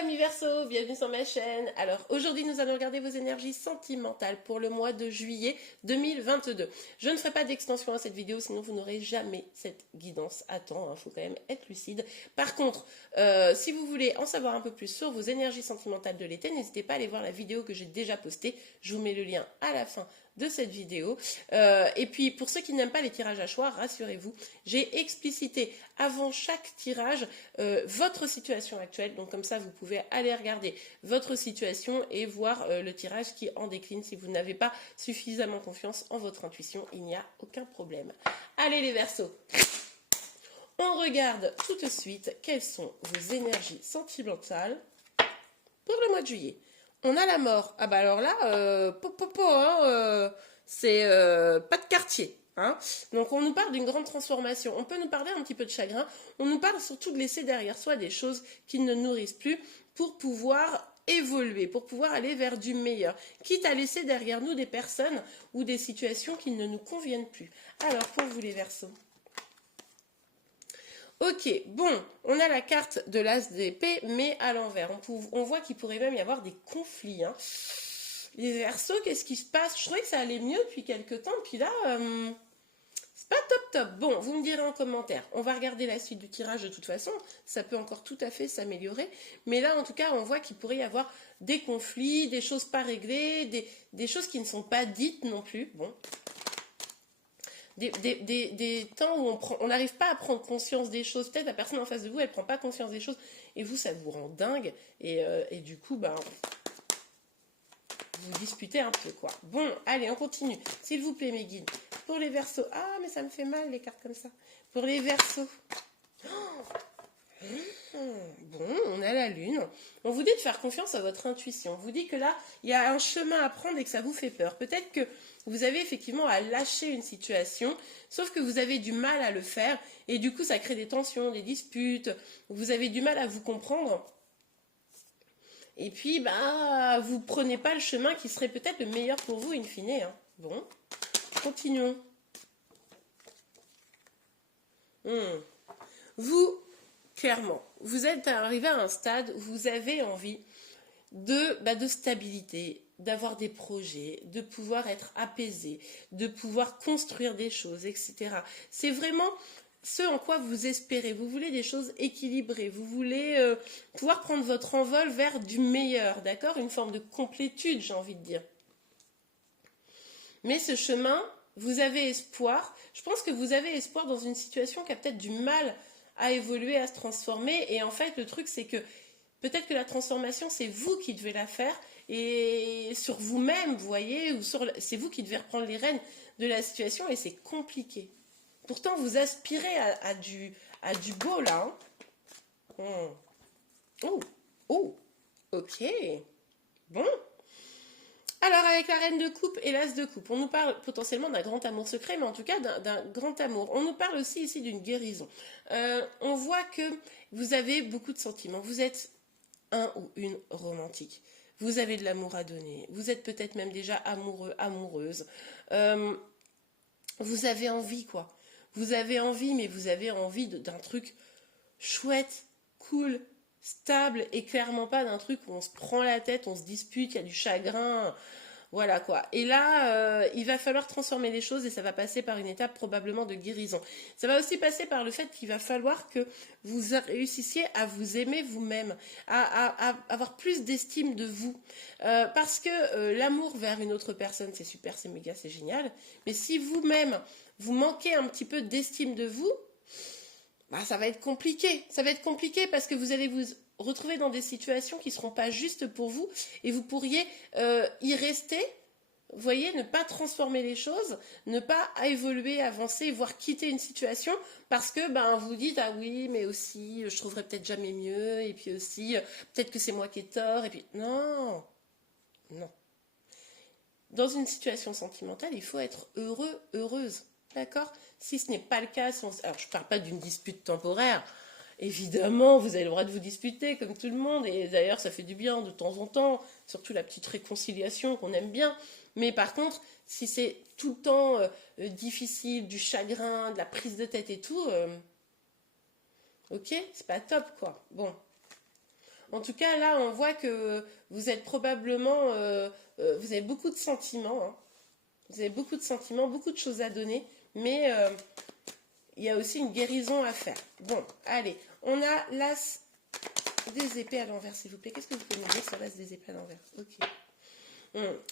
amis Verseau, bienvenue sur ma chaîne. Alors aujourd'hui nous allons regarder vos énergies sentimentales pour le mois de juillet 2022. Je ne ferai pas d'extension à cette vidéo sinon vous n'aurez jamais cette guidance à temps, faut quand même être lucide. Par contre, si vous voulez en savoir un peu plus sur vos énergies sentimentales de l'été, n'hésitez pas à aller voir la vidéo que j'ai déjà postée. Je vous mets le lien à la fin de cette vidéo. Et puis pour ceux qui n'aiment pas les tirages à choix, rassurez-vous, j'ai explicité avant chaque tirage votre situation actuelle. Donc comme ça, vous pouvez aller regarder votre situation et voir le tirage qui en décline. Si vous n'avez pas suffisamment confiance en votre intuition, il n'y a aucun problème. Allez les Verseaux, on regarde tout de suite quelles sont vos énergies sentimentales pour le mois de juillet. On a la mort. Ah bah alors là, c'est pas de quartier. Hein. Donc on nous parle d'une grande transformation. On peut nous parler un petit peu de chagrin. On nous parle surtout de laisser derrière soi des choses qui ne nourrissent plus pour pouvoir évoluer, pour pouvoir aller vers du meilleur. Quitte à laisser derrière nous des personnes ou des situations qui ne nous conviennent plus. Alors pour vous les Verseaux. Ok, bon, on a la carte de l'as d'épée, mais à l'envers. On voit qu'il pourrait même y avoir des conflits. Hein. Les Verseaux, qu'est-ce qui se passe? Je trouvais que ça allait mieux depuis quelques temps, puis là, c'est pas top top. Bon, vous me direz en commentaire. On va regarder la suite du tirage de toute façon. Ça peut encore tout à fait s'améliorer. Mais là, en tout cas, on voit qu'il pourrait y avoir des conflits, des choses pas réglées, des choses qui ne sont pas dites non plus. Bon. Des temps où on n'arrive pas à prendre conscience des choses. Peut-être la personne en face de vous, elle ne prend pas conscience des choses. Et vous, ça vous rend dingue. Et du coup, ben, vous disputez un peu, quoi. Bon, allez, on continue. S'il vous plaît, mes guides. Pour les Verseaux. Ah, mais ça me fait mal, les cartes comme ça. Pour les Verseaux. Bon, on a la lune. On vous dit de faire confiance à votre intuition. On vous dit que là, il y a un chemin à prendre et que ça vous fait peur. Peut-être que vous avez effectivement à lâcher une situation, sauf que vous avez du mal à le faire et du coup, ça crée des tensions, des disputes. Vous avez du mal à vous comprendre. Et puis, bah, vous prenez pas le chemin qui serait peut-être le meilleur pour vous in fine. Hein. Bon, continuons. Vous, clairement, vous êtes arrivé à un stade où vous avez envie de stabilité, d'avoir des projets, de pouvoir être apaisé, de pouvoir construire des choses, etc. C'est vraiment ce en quoi vous espérez. Vous voulez des choses équilibrées, vous voulez pouvoir prendre votre envol vers du meilleur, d'accord? Une forme de complétude, j'ai envie de dire. Mais ce chemin, vous avez espoir. Je pense que vous avez espoir dans une situation qui a peut-être du mal à évoluer, à se transformer. Et en fait, le truc, c'est que peut-être que la transformation, c'est vous qui devez la faire. Et sur vous-même, vous voyez, ou c'est vous qui devez reprendre les rênes de la situation. Et c'est compliqué. Pourtant, vous aspirez à du beau, là. Hein. Oh, ok. Bon. Alors, avec la reine de coupe et l'as de coupe, on nous parle potentiellement d'un grand amour secret, mais en tout cas d'un grand amour. On nous parle aussi ici d'une guérison. On voit que vous avez beaucoup de sentiments. Vous êtes un ou une romantique. Vous avez de l'amour à donner. Vous êtes peut-être même déjà amoureux, amoureuse. Vous avez envie, quoi. Vous avez envie, mais vous avez envie d'un truc chouette, cool, stable et clairement pas d'un truc où on se prend la tête, on se dispute, il y a du chagrin, voilà quoi. Et là, il va falloir transformer les choses et ça va passer par une étape probablement de guérison. Ça va aussi passer par le fait qu'il va falloir que vous réussissiez à vous aimer vous-même, à avoir plus d'estime de vous. Parce que l'amour vers une autre personne, c'est super, c'est méga, c'est génial. Mais si vous-même, vous manquez un petit peu d'estime de vous, bah, ça va être compliqué. Ça va être compliqué parce que vous allez vous retrouver dans des situations qui ne seront pas justes pour vous et vous pourriez y rester, vous voyez, ne pas transformer les choses, ne pas évoluer, avancer, voire quitter une situation parce que ben, vous dites ah oui, mais aussi je trouverai peut-être jamais mieux et puis aussi peut-être que c'est moi qui ai tort et puis non, non. Dans une situation sentimentale, il faut être heureux, heureuse. D'accord? Si ce n'est pas le cas, alors je ne parle pas d'une dispute temporaire. Évidemment, vous avez le droit de vous disputer comme tout le monde. Et d'ailleurs, ça fait du bien de temps en temps. Surtout la petite réconciliation qu'on aime bien. Mais par contre, si c'est tout le temps difficile, du chagrin, de la prise de tête et tout, ok, c'est pas top quoi. Bon. En tout cas, là, on voit que vous êtes probablement, vous avez beaucoup de sentiments, hein. Vous avez beaucoup de sentiments, beaucoup de choses à donner, mais il y a aussi une guérison à faire. Bon, allez, on a l'as des épées à l'envers, s'il vous plaît. Qu'est-ce que vous pouvez me dire sur l'as des épées à l'envers? Ok.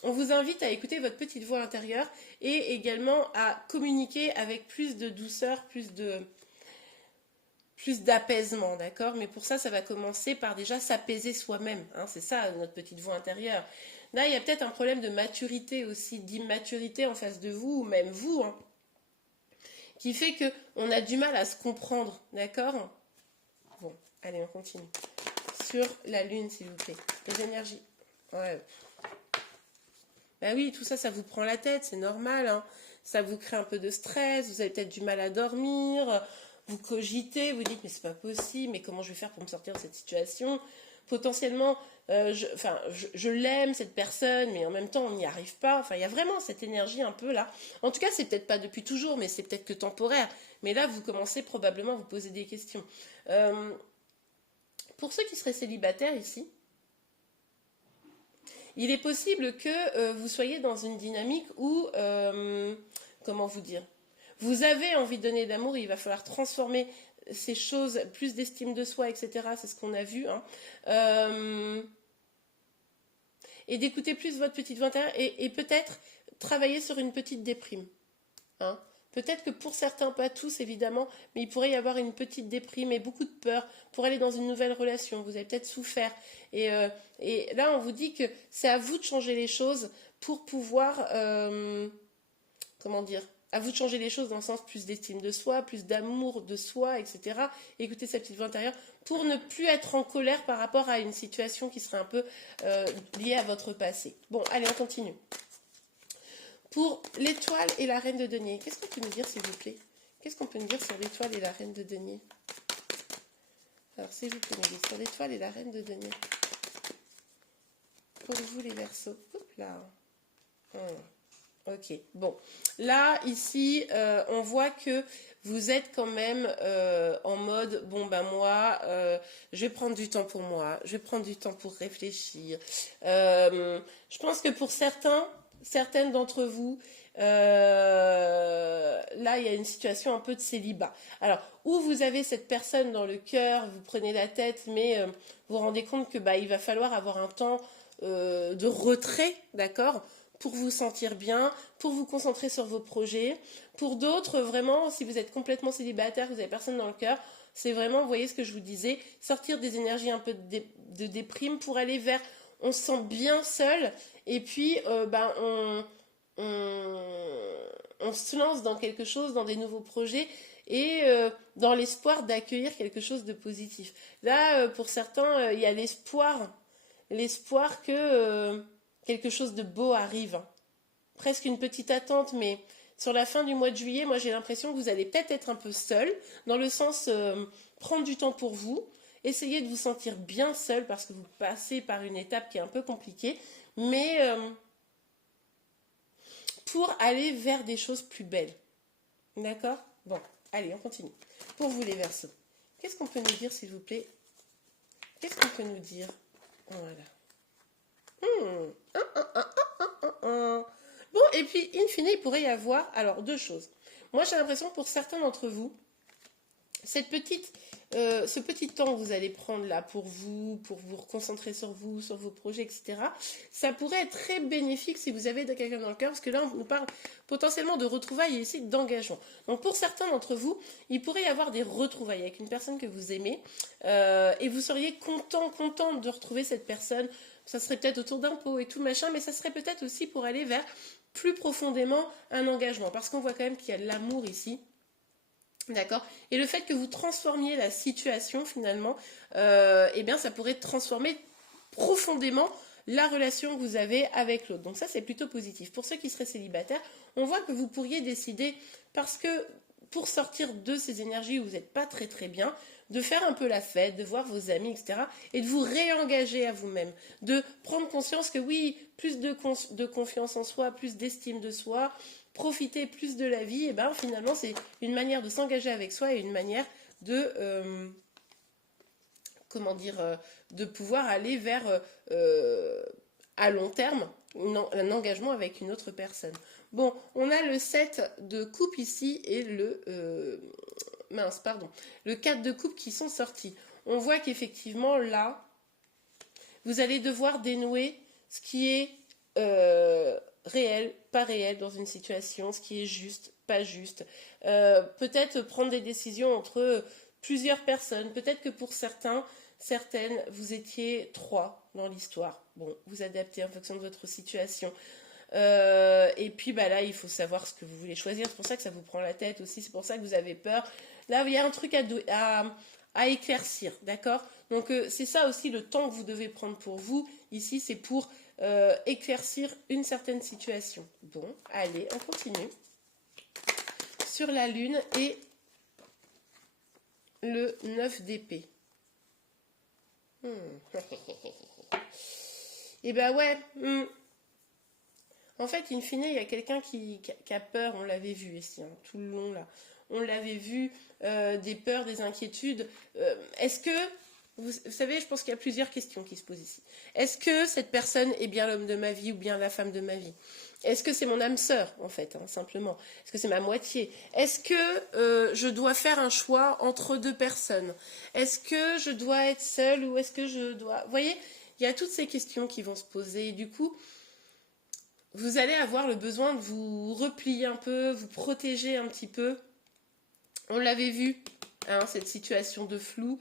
On vous invite à écouter votre petite voix intérieure et également à communiquer avec plus de douceur, plus d'apaisement, d'accord? Mais pour ça, ça va commencer par déjà s'apaiser soi-même, hein, c'est ça notre petite voix intérieure. Là, il y a peut-être un problème de maturité aussi, d'immaturité en face de vous, ou même vous, hein, qui fait qu'on a du mal à se comprendre, d'accord? Bon, allez, on continue. Sur la lune, s'il vous plaît. Les énergies. Ouais. Ben oui, tout ça, ça vous prend la tête, c'est normal, hein. Ça vous crée un peu de stress, vous avez peut-être du mal à dormir, vous cogitez, vous dites mais c'est pas possible, mais comment je vais faire pour me sortir de cette situation? Potentiellement, je l'aime cette personne, mais en même temps on n'y arrive pas. Enfin, il y a vraiment cette énergie un peu là. En tout cas, c'est peut-être pas depuis toujours, mais c'est peut-être que temporaire. Mais là, vous commencez probablement à vous poser des questions. Pour ceux qui seraient célibataires ici, il est possible que vous soyez dans une dynamique où, comment vous dire, vous avez envie de donner d'amour, il va falloir transformer ces choses, plus d'estime de soi, etc. C'est ce qu'on a vu, hein. Et d'écouter plus votre petite voix intérieure et peut-être travailler sur une petite déprime, hein. Peut-être que pour certains, pas tous évidemment, mais il pourrait y avoir une petite déprime et beaucoup de peur pour aller dans une nouvelle relation. Vous avez peut-être souffert. Et là, on vous dit que c'est à vous de changer les choses pour pouvoir, comment dire, à vous de changer les choses dans le sens plus d'estime de soi, plus d'amour de soi, etc. Écoutez sa petite voix intérieure pour ne plus être en colère par rapport à une situation qui serait un peu liée à votre passé. Bon, allez, on continue. Pour l'étoile et la reine de denier, qu'est-ce qu'on peut nous dire, s'il vous plaît? Qu'est-ce qu'on peut nous dire sur l'étoile et la reine de denier? Alors, s'il vous plaît, nous dire sur l'étoile et la reine de denier. Pour vous, les Verseaux. Hop là. Ok, bon. Là, ici, on voit que vous êtes quand même en mode, bon, ben moi, je vais prendre du temps pour moi, je vais prendre du temps pour réfléchir. Je pense que pour certaines d'entre vous, là, il y a une situation un peu de célibat. Alors, où vous avez cette personne dans le cœur, vous prenez la tête, mais vous vous rendez compte que bah, il va falloir avoir un temps de retrait, d'accord, pour vous sentir bien, pour vous concentrer sur vos projets. Pour d'autres, vraiment, si vous êtes complètement célibataire, vous n'avez personne dans le cœur, c'est vraiment, vous voyez ce que je vous disais, sortir des énergies un peu de déprime pour aller vers, on se sent bien seul, et puis on se lance dans quelque chose, dans des nouveaux projets, et dans l'espoir d'accueillir quelque chose de positif. Là, pour certains, il y a l'espoir que quelque chose de beau arrive, hein. Presque une petite attente, mais sur la fin du mois de juillet, moi j'ai l'impression que vous allez peut-être être un peu seul, dans le sens prendre du temps pour vous, essayer de vous sentir bien seul parce que vous passez par une étape qui est un peu compliquée, mais pour aller vers des choses plus belles. D'accord? Bon, allez, on continue. Pour vous les Verseaux, qu'est-ce qu'on peut nous dire, s'il vous plaît? Qu'est-ce qu'on peut nous dire? Voilà. Bon, et puis, in fine, il pourrait y avoir, alors, deux choses. Moi, j'ai l'impression, pour certains d'entre vous, ce petit temps que vous allez prendre là pour vous reconcentrer sur vous, sur vos projets, etc., ça pourrait être très bénéfique si vous avez quelqu'un dans le cœur, parce que là, on nous parle potentiellement de retrouvailles et ici d'engagement. Donc, pour certains d'entre vous, il pourrait y avoir des retrouvailles avec une personne que vous aimez, et vous seriez contente de retrouver cette personne. Ça serait peut-être autour d'un pot et tout machin, mais ça serait peut-être aussi pour aller vers plus profondément un engagement, parce qu'on voit quand même qu'il y a de l'amour ici. D'accord. Et le fait que vous transformiez la situation finalement, eh bien ça pourrait transformer profondément la relation que vous avez avec l'autre. Donc ça c'est plutôt positif. Pour ceux qui seraient célibataires, on voit que vous pourriez décider, parce que pour sortir de ces énergies où vous n'êtes pas très très bien, de faire un peu la fête, de voir vos amis, etc. Et de vous réengager à vous-même, de prendre conscience que oui, plus de confiance en soi, plus d'estime de soi, profiter plus de la vie, et ben finalement c'est une manière de s'engager avec soi et une manière de comment dire de pouvoir aller vers, à long terme, un engagement avec une autre personne. Bon, on a le 7 de coupe ici et le 4 de coupe qui sont sortis. On voit qu'effectivement, là, vous allez devoir dénouer ce qui est réel, pas réel dans une situation, ce qui est juste, pas juste. Peut-être prendre des décisions entre plusieurs personnes. Peut-être que pour certaines, vous étiez 3 dans l'histoire. Bon, vous adaptez en fonction de votre situation. Et puis là, il faut savoir ce que vous voulez choisir. C'est pour ça que ça vous prend la tête aussi. C'est pour ça que vous avez peur. Là, il y a un truc à éclaircir, d'accord? Donc, c'est ça aussi le temps que vous devez prendre pour vous. Ici, c'est pour éclaircir une certaine situation. Bon, allez, on continue. Sur la lune et le 9 d'épée. Et ouais. En fait, in fine, il y a quelqu'un qui a peur, on l'avait vu ici, hein, tout le long là. On l'avait vu, des peurs, des inquiétudes. Est-ce que, vous savez, je pense qu'il y a plusieurs questions qui se posent ici. Est-ce que cette personne est bien l'homme de ma vie ou bien la femme de ma vie? Est-ce que c'est mon âme sœur, en fait, hein, simplement? Est-ce que c'est ma moitié? Est-ce que je dois faire un choix entre 2 personnes? Est-ce que je dois être seule ou est-ce que je dois... Vous voyez, il y a toutes ces questions qui vont se poser et du coup... Vous allez avoir le besoin de vous replier un peu, vous protéger un petit peu. On l'avait vu, hein, cette situation de flou.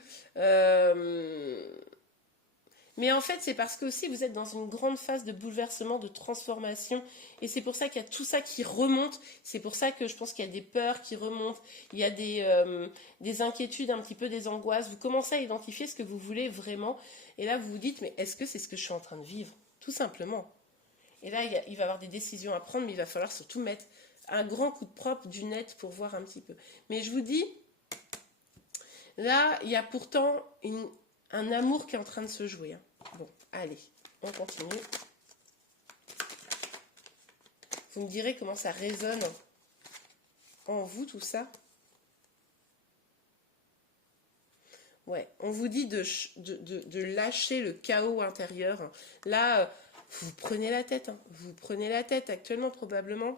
Mais en fait, c'est parce que aussi vous êtes dans une grande phase de bouleversement, de transformation. Et c'est pour ça qu'il y a tout ça qui remonte. C'est pour ça que je pense qu'il y a des peurs qui remontent. Il y a des inquiétudes, un petit peu des angoisses. Vous commencez à identifier ce que vous voulez vraiment. Et là, vous vous dites, mais est-ce que c'est ce que je suis en train de vivre? Tout simplement. Et là, il va y avoir des décisions à prendre, mais il va falloir surtout mettre un grand coup de propre du net pour voir un petit peu. Mais je vous dis, là, il y a pourtant un amour qui est en train de se jouer. Hein. Bon, allez, on continue. Vous me direz comment ça résonne en vous, tout ça. Ouais, on vous dit de lâcher le chaos intérieur. Là... vous prenez la tête, hein. Vous prenez la tête actuellement probablement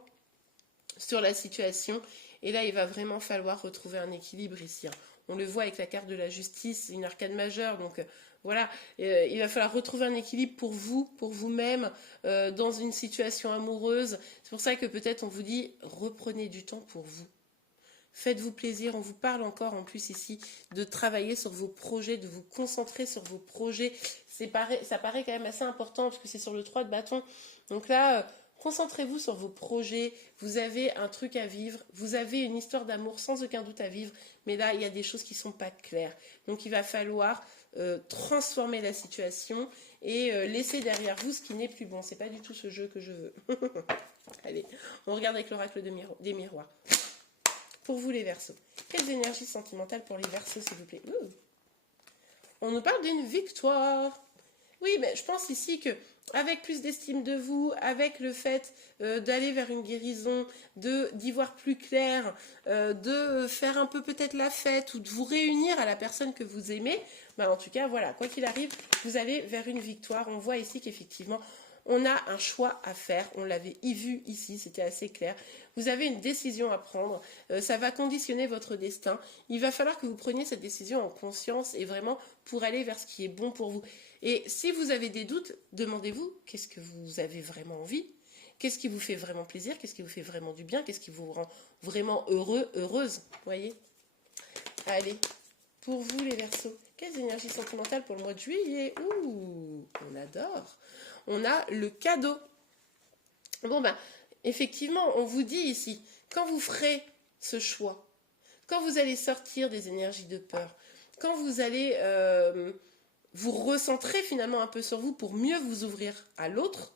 sur la situation. Et là, il va vraiment falloir retrouver un équilibre ici. Hein. On le voit avec la carte de la justice, une arcane majeure. Donc voilà, il va falloir retrouver un équilibre pour vous, pour vous-même, dans une situation amoureuse. C'est pour ça que peut-être on vous dit, reprenez du temps pour vous. Faites-vous plaisir, on vous parle encore en plus ici de travailler sur vos projets, de vous concentrer sur vos projets. Ça paraît quand même assez important parce que c'est sur le 3 de bâton. Donc là, concentrez-vous sur vos projets. Vous avez un truc à vivre, vous avez une histoire d'amour sans aucun doute à vivre. Mais là, il y a des choses qui ne sont pas claires. Donc il va falloir transformer la situation et laisser derrière vous ce qui n'est plus bon. C'est pas du tout ce jeu que je veux. Allez, on regarde avec l'oracle des miroirs. Pour vous les Verseaux, quelles énergies sentimentales pour les Verseaux, s'il vous plaît? On nous parle d'une victoire. Oui, mais je pense ici que avec plus d'estime de vous, avec le fait d'aller vers une guérison, d'y voir plus clair, de faire un peu peut-être la fête ou de vous réunir à la personne que vous aimez, en tout cas, voilà, quoi qu'il arrive, vous allez vers une victoire. On voit ici qu'effectivement, on a un choix à faire, on l'avait vu ici, c'était assez clair. Vous avez une décision à prendre, ça va conditionner votre destin. Il va falloir que vous preniez cette décision en conscience et vraiment pour aller vers ce qui est bon pour vous. Et si vous avez des doutes, demandez-vous qu'est-ce que vous avez vraiment envie, qu'est-ce qui vous fait vraiment plaisir, qu'est-ce qui vous fait vraiment du bien, qu'est-ce qui vous rend vraiment heureux, heureuse, voyez. Allez, pour vous les Verseaux, quelles énergies sentimentales pour le mois de juillet? Ouh, on adore. On a le cadeau. Bon effectivement, on vous dit ici, quand vous ferez ce choix, quand vous allez sortir des énergies de peur, quand vous allez vous recentrer finalement un peu sur vous pour mieux vous ouvrir à l'autre,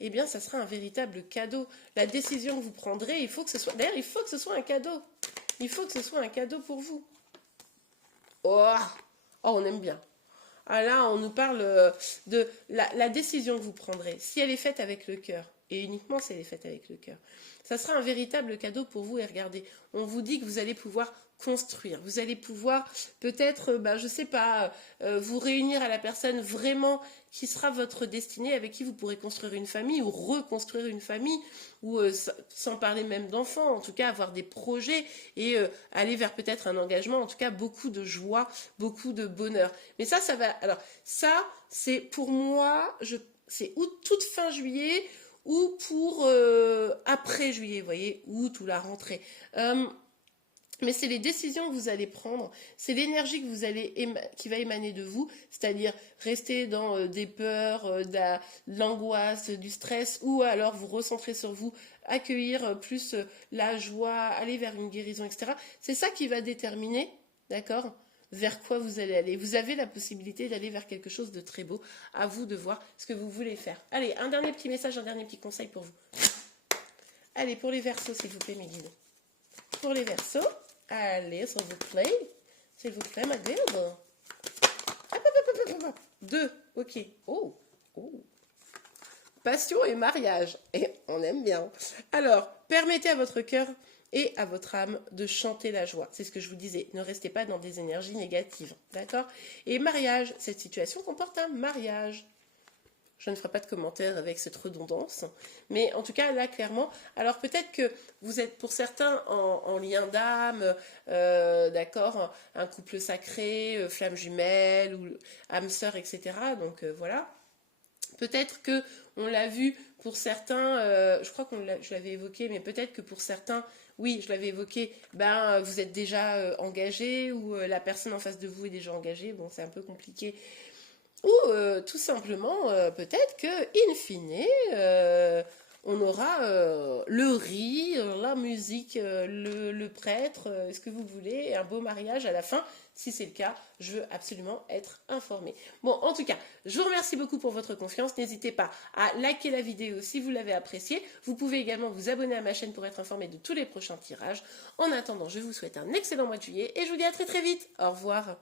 eh bien, ça sera un véritable cadeau. La décision que vous prendrez, il faut que ce soit... D'ailleurs, il faut que ce soit un cadeau. Il faut que ce soit un cadeau pour vous. Oh, on aime bien. Ah là, on nous parle de la décision que vous prendrez. Si elle est faite avec le cœur, et uniquement si elle est faite avec le cœur, ça sera un véritable cadeau pour vous. Et regardez, on vous dit que vous allez pouvoir construire. Vous allez pouvoir peut-être, je sais pas, vous réunir à la personne vraiment qui sera votre destinée, avec qui vous pourrez construire une famille ou reconstruire une famille, ou sans parler même d'enfants, en tout cas avoir des projets et aller vers peut-être un engagement, en tout cas beaucoup de joie, beaucoup de bonheur. Mais ça va. Alors ça, c'est pour moi, c'est ou toute fin juillet ou pour après juillet, vous voyez, août ou la rentrée. Mais c'est les décisions que vous allez prendre, c'est l'énergie que qui va émaner de vous, c'est-à-dire rester dans des peurs, de l'angoisse, du stress, ou alors vous recentrer sur vous, accueillir plus la joie, aller vers une guérison, etc. C'est ça qui va déterminer, d'accord, vers quoi vous allez aller. Vous avez la possibilité d'aller vers quelque chose de très beau. À vous de voir ce que vous voulez faire. Allez, un dernier petit message, un dernier petit conseil pour vous. Allez, pour les Verseaux, s'il vous plaît, mes guides. Pour les Verseaux, allez, s'il vous plaît, ma guide. 2, ok. Oh. Passion et mariage. Et on aime bien. Alors, permettez à votre cœur et à votre âme de chanter la joie. C'est ce que je vous disais. Ne restez pas dans des énergies négatives. D'accord? Et mariage, cette situation comporte un mariage. Je ne ferai pas de commentaires avec cette redondance. Mais en tout cas, là, clairement, alors peut-être que vous êtes pour certains en lien d'âme, d'accord, un couple sacré, flamme jumelle ou âme sœur, etc. Donc voilà. Peut-être que on l'a vu pour certains, je crois je l'avais évoqué, mais peut-être que pour certains, oui, je l'avais évoqué, vous êtes déjà engagé ou la personne en face de vous est déjà engagée. Bon, c'est un peu compliqué. Ou tout simplement, peut-être que, in fine, on aura le rire, la musique, le prêtre, ce que vous voulez, et un beau mariage à la fin. Si c'est le cas, je veux absolument être informée. Bon, en tout cas, je vous remercie beaucoup pour votre confiance. N'hésitez pas à liker la vidéo si vous l'avez appréciée. Vous pouvez également vous abonner à ma chaîne pour être informé de tous les prochains tirages. En attendant, je vous souhaite un excellent mois de juillet et je vous dis à très très vite. Au revoir.